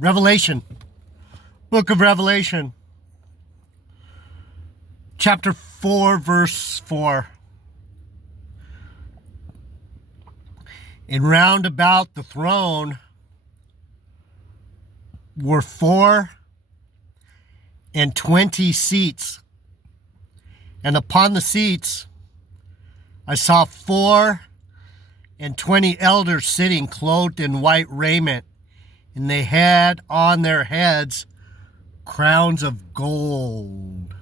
Revelation, book of Revelation, chapter 4, verse 4. And round about the throne were 24 seats, and upon the seats I saw 24 elders sitting, clothed in white raiment, and they had on their heads crowns of gold.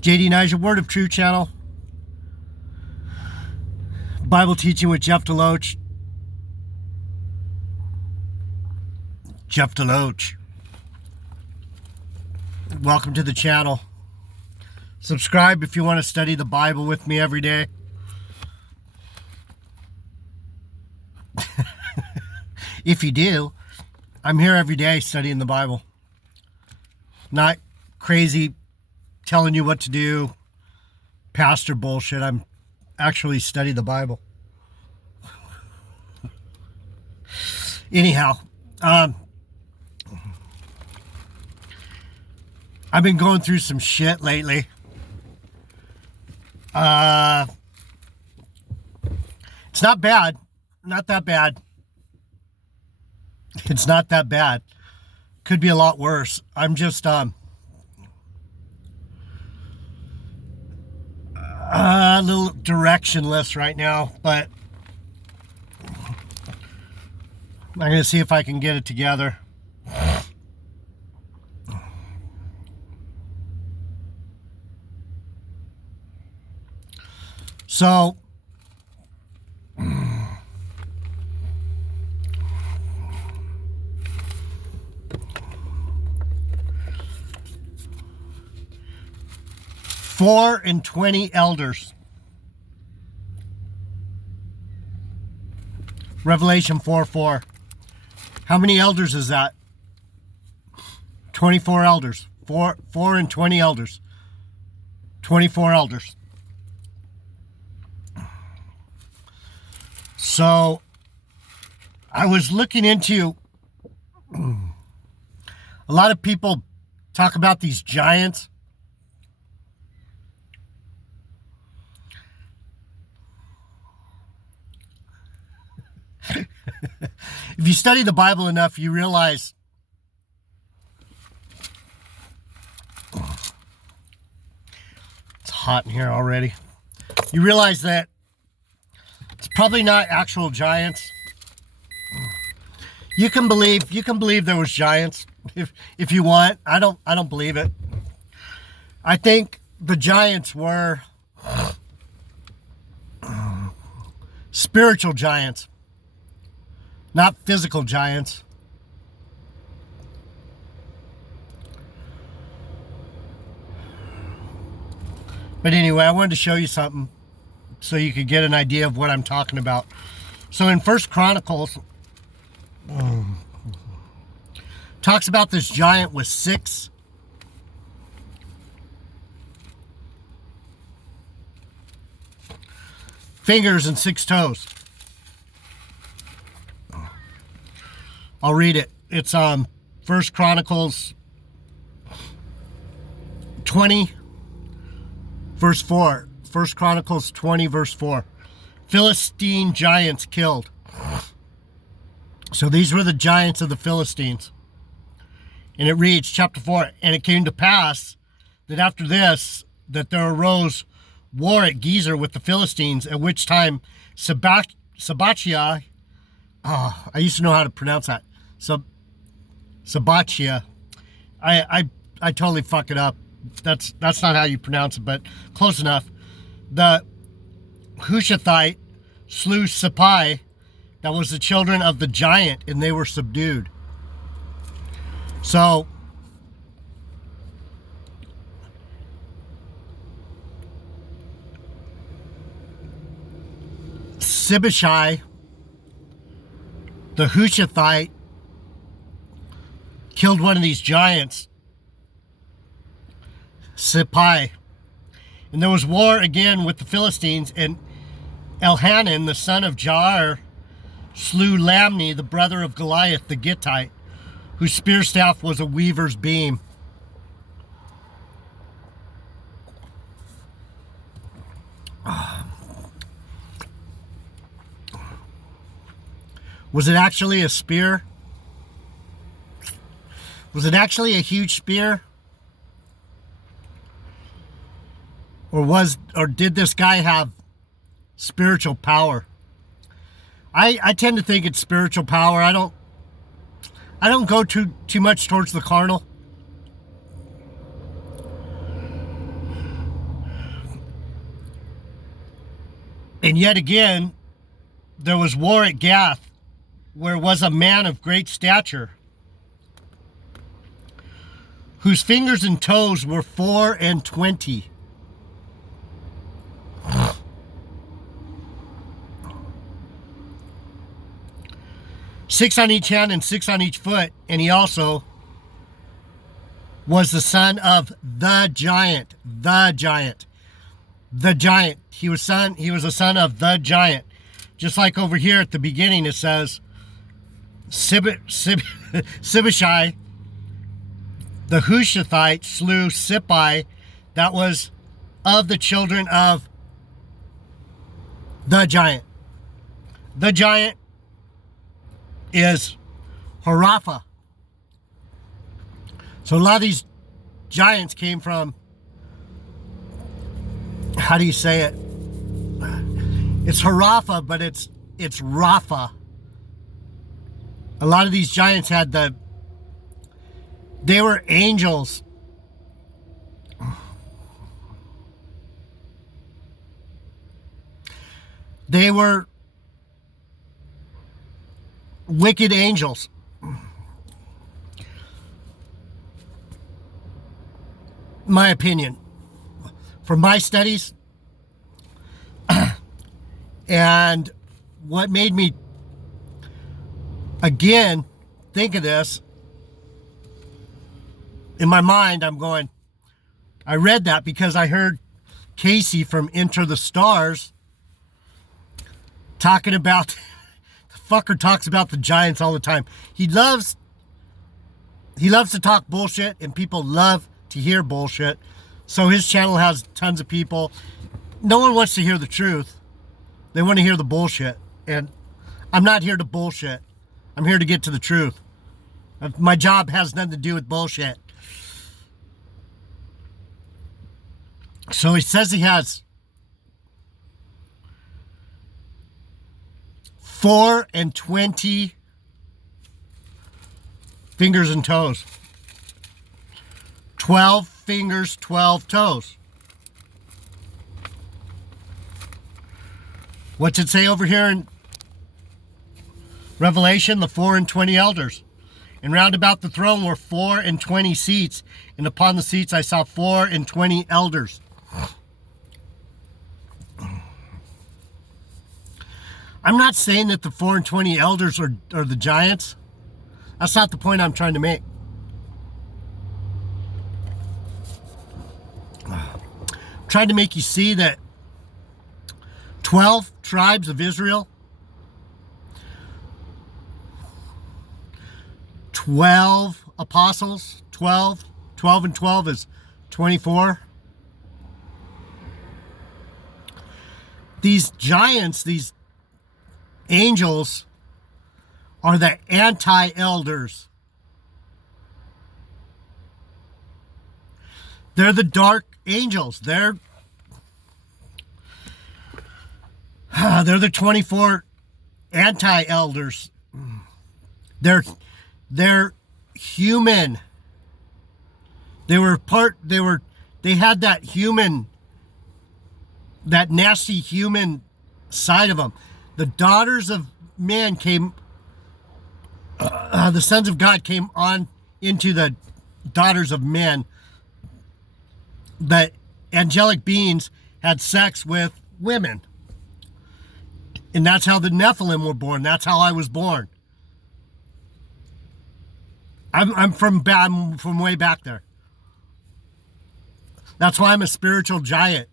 JD Niger, Word of Truth channel. Bible teaching with Jeff Deloach. Jeff Deloach. Welcome to the channel. Subscribe if you want to study the Bible with me every day. If you do, I'm here every day studying the Bible. Not crazy telling you what to do, pastor bullshit. I'm actually studying the Bible. Anyhow, I've been going through some shit lately. It's not bad. Not that bad. It's not that bad. Could be a lot worse. I'm just a little directionless right now, but I'm going to see if I can get it together. So, four and 20 elders. Revelation 4:4. How many elders is that? 24 elders. 4 and 20 elders. 24 elders. So, I was looking into, a lot of people talk about these giants. If you study the Bible enough, you realize it's hot in here already. You realize that it's probably not actual giants. You can believe there was giants if you want. I don't believe it. I think the giants were spiritual giants, not physical giants. But anyway, I wanted to show you something so you could get an idea of what I'm talking about. So in First Chronicles, talks about this giant with 6 fingers and 6 toes. I'll read it. It's First Chronicles 20, verse 4. First Chronicles 20, verse 4. Philistine giants killed. So these were the giants of the Philistines. And it reads, chapter 4, and it came to pass that after this, that there arose war at Gezer with the Philistines, at which time Sabachia, I used to know how to pronounce that. Sabachia. I totally fuck it up. That's not how you pronounce it, but close enough. The Hushathite slew Seppai, that was the children of the giant, and they were subdued. So Sibbachai, the Hushathite, killed one of these giants, Seppai. And there was war again with the Philistines, and Elhanan, the son of Jair, slew Lamni, the brother of Goliath the Gittite, whose spear staff was a weaver's beam. Was it actually a spear? Was it actually a huge spear? Or did this guy have spiritual power? I tend to think it's spiritual power. I don't go too much towards the carnal. And yet again, there was war at Gath, where was a man of great stature, whose fingers and toes were 24. 6 on each hand and 6 on each foot, and he also was the son of the giant. He was a son of the giant. Just like over here at the beginning it says Sibbishai, the Hushathite, slew Sippai, that was of the children of the giant. The giant is Haraphah. So a lot of these giants came from, how do you say it? It's Haraphah, but it's Rapha. A lot of these giants had they were angels. They were wicked angels. My opinion, from my studies, and what made me again think of this, in my mind I'm going, I read that because I heard Casey from Enter the Stars talking about, the fucker talks about the giants all the time. He loves to talk bullshit, and people love to hear bullshit. So his channel has tons of people. No one wants to hear the truth. They want to hear the bullshit. And I'm not here to bullshit. I'm here to get to the truth. My job has nothing to do with bullshit. So he says he has 24 fingers and toes. 12 fingers, 12 toes. What's it say over here in Revelation? The 24 elders. And round about the throne were 24 seats, and upon the seats I saw 24 elders. I'm not saying that the 24 elders are the giants. That's not the point I'm trying to make. I'm trying to make you see that 12 tribes of Israel, 12 apostles, 12 and 12 is 24. These giants, these angels, are the anti-elders. They're the dark angels. They're the 24 anti-elders. They're human. They had that human, that nasty human side of them. The daughters of men came, the sons of God came on into the daughters of men. The angelic beings had sex with women. And that's how the Nephilim were born. That's how I was born. I'm from way back there. That's why I'm a spiritual giant.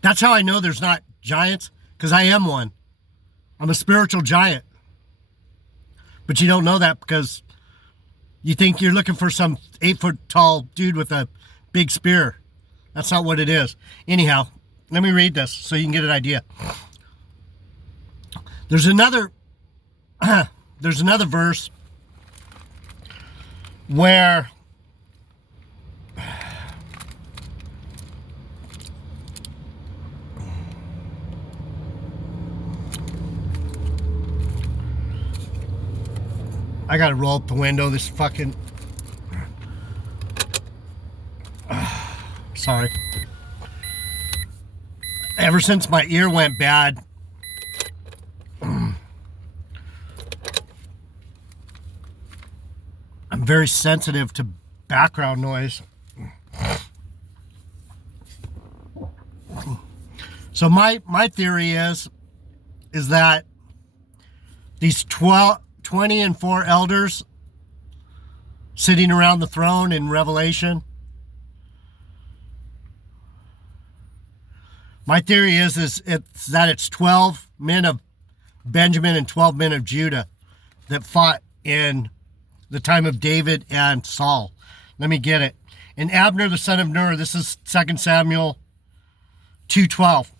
That's how I know there's not giants, because I am one. I'm a spiritual giant. But you don't know that because you think you're looking for some 8-foot tall dude with a big spear. That's not what it is. Anyhow, let me read this so you can get an idea. There's another verse where I gotta roll up the window. This fucking sorry. Ever since my ear went bad, I'm very sensitive to background noise. So my theory is that these 20 and 4 elders sitting around the throne in Revelation, my theory is that it's 12 men of Benjamin and 12 men of Judah that fought in the time of David and Saul. Let me get it. And Abner the son of Ner, this is 2 Samuel 2:12.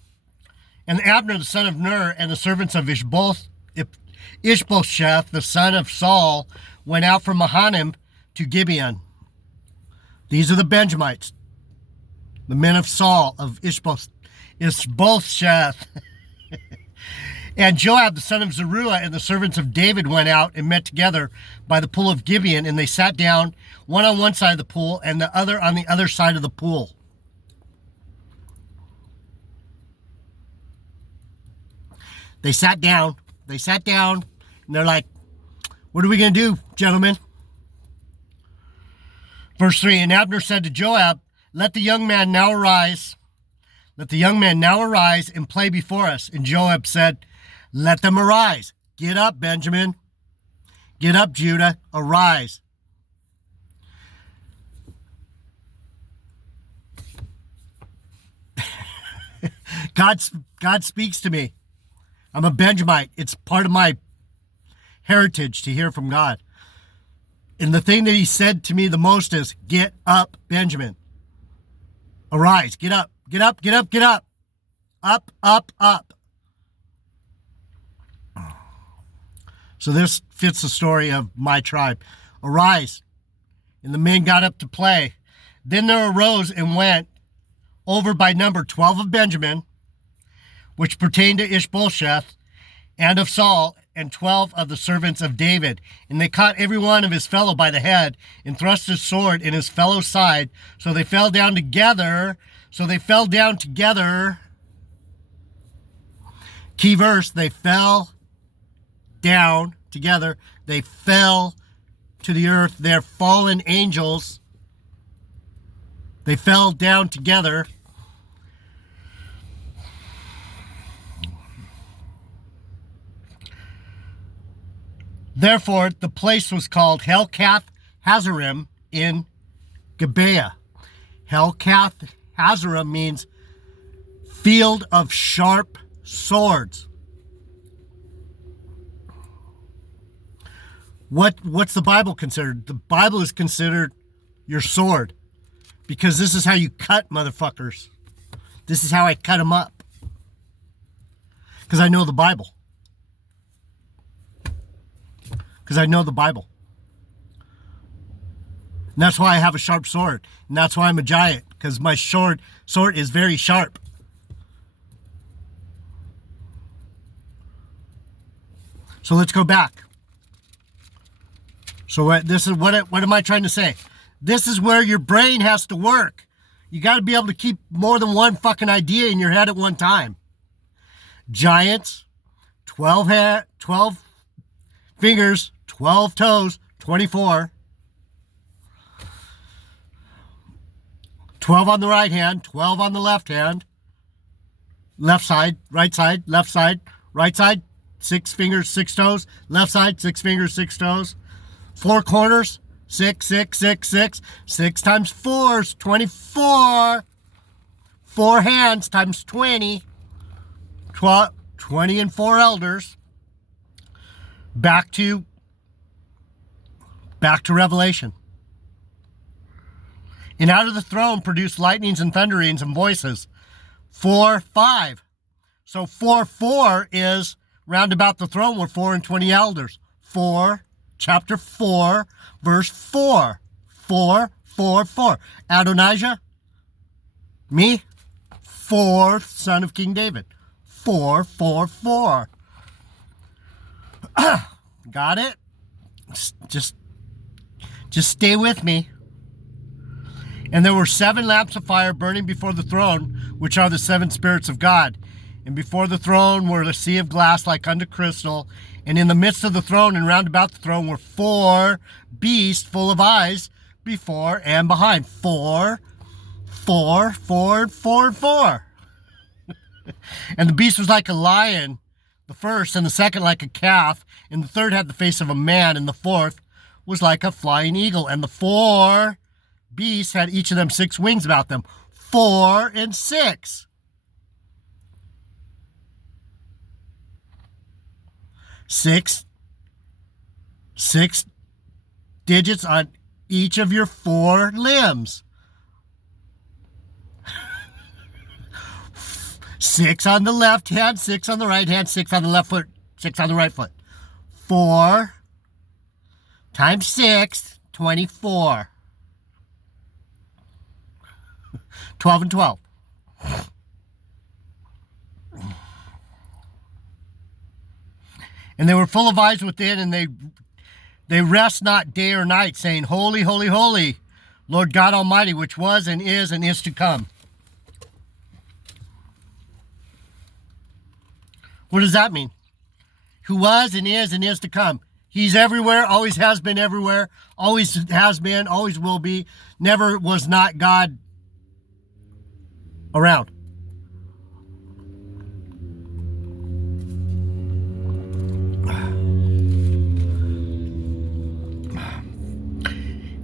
And Abner the son of Ner and the servants of Ishbosheth the son of Saul went out from Mahanaim to Gibeon. These are the Benjamites, the men of Saul, of Ishbosheth. And Joab the son of Zeruiah and the servants of David went out and met together by the pool of Gibeon, and they sat down, one on one side of the pool and the other on the other side of the pool. They sat down, and they're like, what are we going to do, gentlemen? Verse 3, and Abner said to Joab, let the young man now arise and play before us. And Joab said, let them arise. Get up, Benjamin. Get up, Judah. Arise. God speaks to me. I'm a Benjamite. It's part of my heritage to hear from God. And the thing that he said to me the most is, get up, Benjamin. Arise. Get up. Get up. Get up. Get up. Up, up, up. So this fits the story of my tribe. Arise. And the men got up to play. Then there arose and went over by number 12 of Benjamin, which pertained to Ishbosheth and of Saul, and 12 of the servants of David. And they caught every one of his fellow by the head, and thrust his sword in his fellow's side. So they fell down together. Key verse, they fell down together. They fell to the earth. They're fallen angels. They fell down together. Therefore, the place was called Helkath Hazarim in Gibeah. Helkath Hazarim means field of sharp swords. What's the Bible considered? The Bible is considered your sword, because this is how you cut motherfuckers. This is how I cut them up, because I know the Bible. And that's why I have a sharp sword. And that's why I'm a giant, because my sword is very sharp. So let's go back. So what am I trying to say? This is where your brain has to work. You got to be able to keep more than one fucking idea in your head at one time. Giants, 12 fingers, 12 toes, 24. 12 on the right hand, 12 on the left hand. Left side, right side, left side, right side, 6 fingers, 6 toes. Left side, 6 fingers, 6 toes. 4 corners, 6, 6, 6, 6. 6 times 4 is 24. 4 hands times 20. 12 20 and 4 elders, back to Revelation. And out of the throne produced lightnings and thunderings and voices. 4, 5. So 4, 4 is round about the throne were 4 and 20 elders. 4, chapter 4, verse 4. 4, 4, 4. Adonijah, me, 4th son of King David. 4, 4, 4. Got it? Just stay with me. And there were 7 lamps of fire burning before the throne, which are the 7 spirits of God. And before the throne were a sea of glass like unto crystal. And in the midst of the throne and round about the throne were 4 beasts full of eyes before and behind. 4, 4, 4, 4, 4. And the beast was like a lion, the first, and the second like a calf, and the third had the face of a man, and the fourth was like a flying eagle. And the 4 beasts had each of them 6 wings about them. 4 and 6. 6 digits on each of your 4 limbs. 6 on the left hand, 6 on the right hand, 6 on the left foot, 6 on the right foot. 4 times 6, 24. 12 and 12. And they were full of eyes within, and they rest not day or night, saying, Holy, holy, holy, Lord God Almighty, which was and is to come. What does that mean? Who was and is to come. He's everywhere, always has been everywhere, always has been, always will be, never was not God around.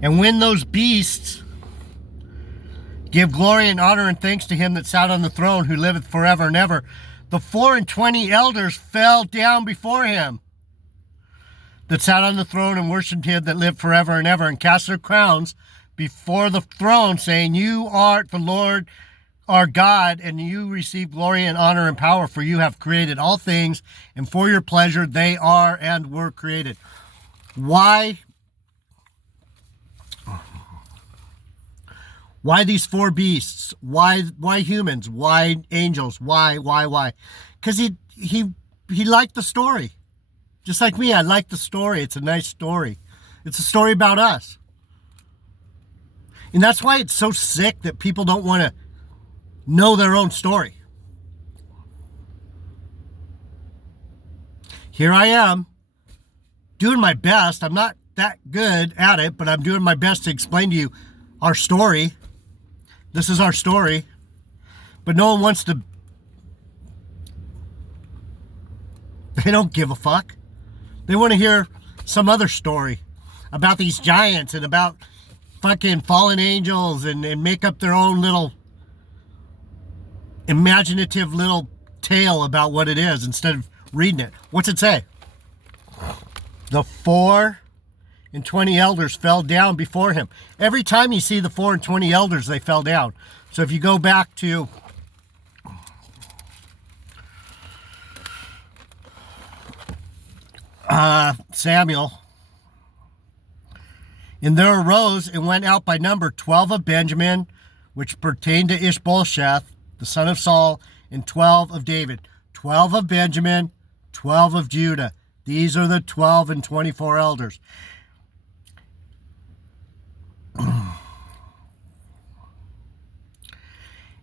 And when those beasts give glory and honor and thanks to him that sat on the throne, who liveth forever and ever, the 4 and 20 elders fell down before him that sat on the throne and worshipped him that lived forever and ever, and cast their crowns before the throne, saying, You art the Lord our God, and you receive glory and honor and power, for you have created all things, and for your pleasure they are and were created. Why these 4 beasts? Why humans? Why angels? Why? Because he liked the story. Just like me, I like the story. It's a nice story. It's a story about us. And that's why it's so sick that people don't want to know their own story. Here I am, doing my best. I'm not that good at it, but I'm doing my best to explain to you our story. This is our story. But no one wants to... They don't give a fuck. They want to hear some other story about these giants and about fucking fallen angels and make up their own little imaginative little tale about what it is instead of reading it. What's it say? The 4 and 20 elders fell down before him. Every time you see the 4 and 20 elders, they fell down. So if you go back to Samuel, and there arose and went out by number 12 of Benjamin, which pertained to Ishbosheth, the son of Saul, and 12 of David. 12 of Benjamin, 12 of Judah. These are the 12 and 24 elders.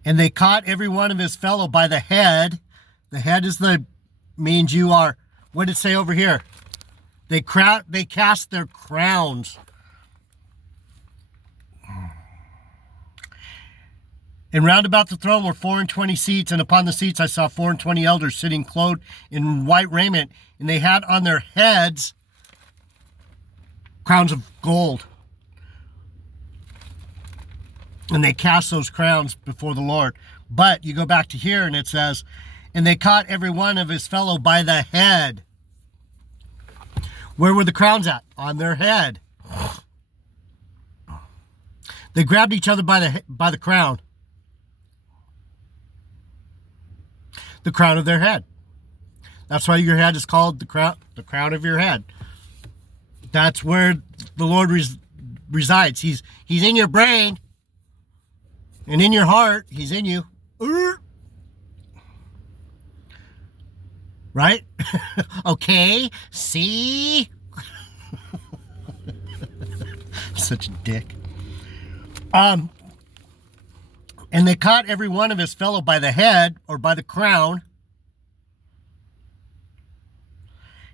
And they caught every one of his fellow by the head. The head means you are. What did it say over here? They cast their crowns. And round about the throne were 4 and 20 seats, and upon the seats I saw 4 and 20 elders sitting clothed in white raiment, and they had on their heads crowns of gold. And they cast those crowns before the Lord. But you go back to here and it says, And they caught every one of his fellow by the head. Where were the crowns at? On their head. They grabbed each other by the crown. The crown of their head. That's why your head is called the crown of your head. That's where the Lord resides. He's in your brain. And in your heart, he's in you. Right? Okay. See? Such a dick. And they caught every one of his fellow by the head or by the crown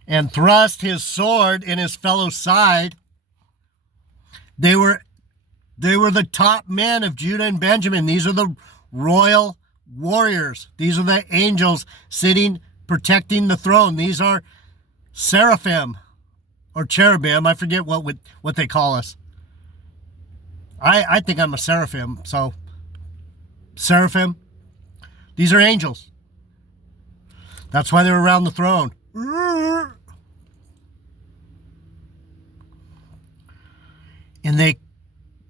and thrust his sword in his fellow's side. They were the top men of Judah and Benjamin. These are the royal warriors. These are the angels sitting, protecting the throne. These are seraphim or cherubim. I forget what they call us. I think I'm a seraphim, so seraphim. These are angels. That's why they're around the throne. And they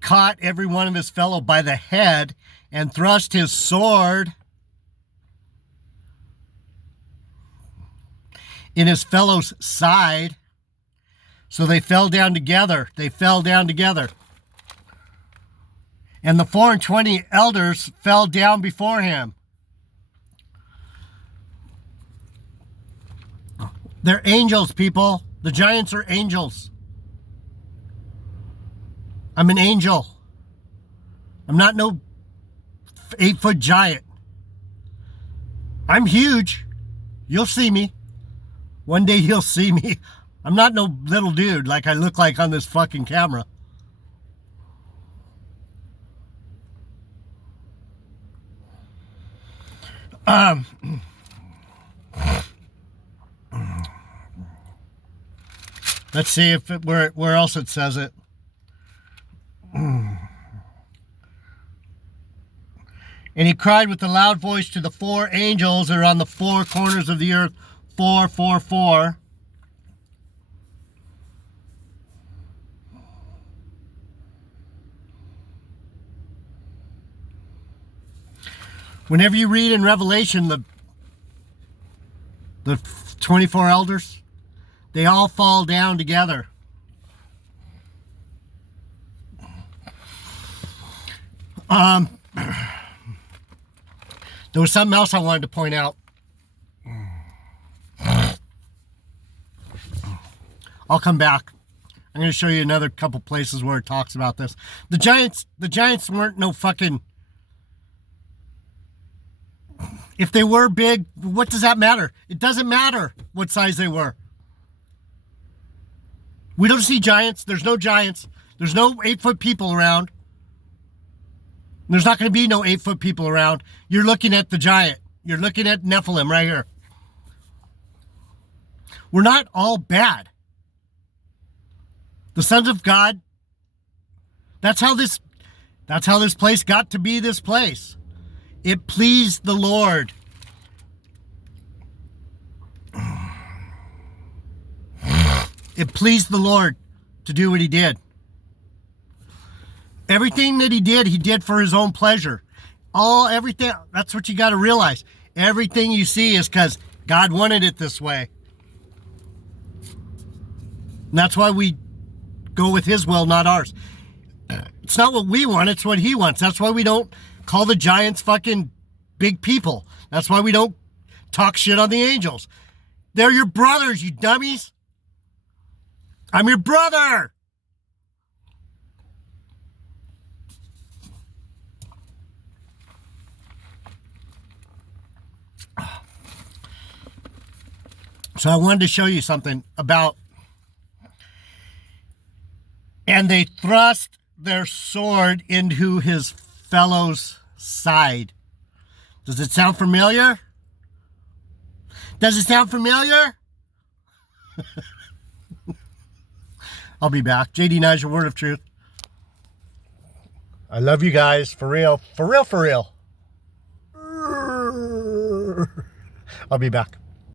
caught every one of his fellow by the head and thrust his sword in his fellow's side. So they fell down together. They fell down together. And the 24 elders fell down before him. They're angels, people. The giants are angels. I'm an angel. I'm not no 8-foot giant. I'm huge. You'll see me. One day you'll see me. I'm not no little dude like I look like on this fucking camera. Let's see if where else it says it. And he cried with a loud voice to the 4 angels that are on the 4 corners of the earth, 4, 4, 4. Whenever you read in Revelation the 24 elders, they all fall down together. There was something else I wanted to point out. I'll come back. I'm going to show you another couple places where it talks about this. The giants weren't no fucking... If they were big, what does that matter? It doesn't matter what size they were. We don't see giants. There's no giants. There's no 8-foot people around. There's not going to be no 8-foot people around. You're looking at the giant. You're looking at Nephilim right here. We're not all bad. The sons of God, that's how this place got to be this place. It pleased the Lord. It pleased the Lord to do what he did. Everything that he did for his own pleasure. Everything, that's what you got to realize. Everything you see is because God wanted it this way. And that's why we go with his will, not ours. It's not what we want, it's what he wants. That's why we don't call the giants fucking big people. That's why we don't talk shit on the angels. They're your brothers, you dummies. I'm your brother. So I wanted to show you something about, and they thrust their sword into his fellow's side. Does it sound familiar? Does it sound familiar? I'll be back. JD Nige, your word of truth. I love you guys. For real. For real, for real. I'll be back.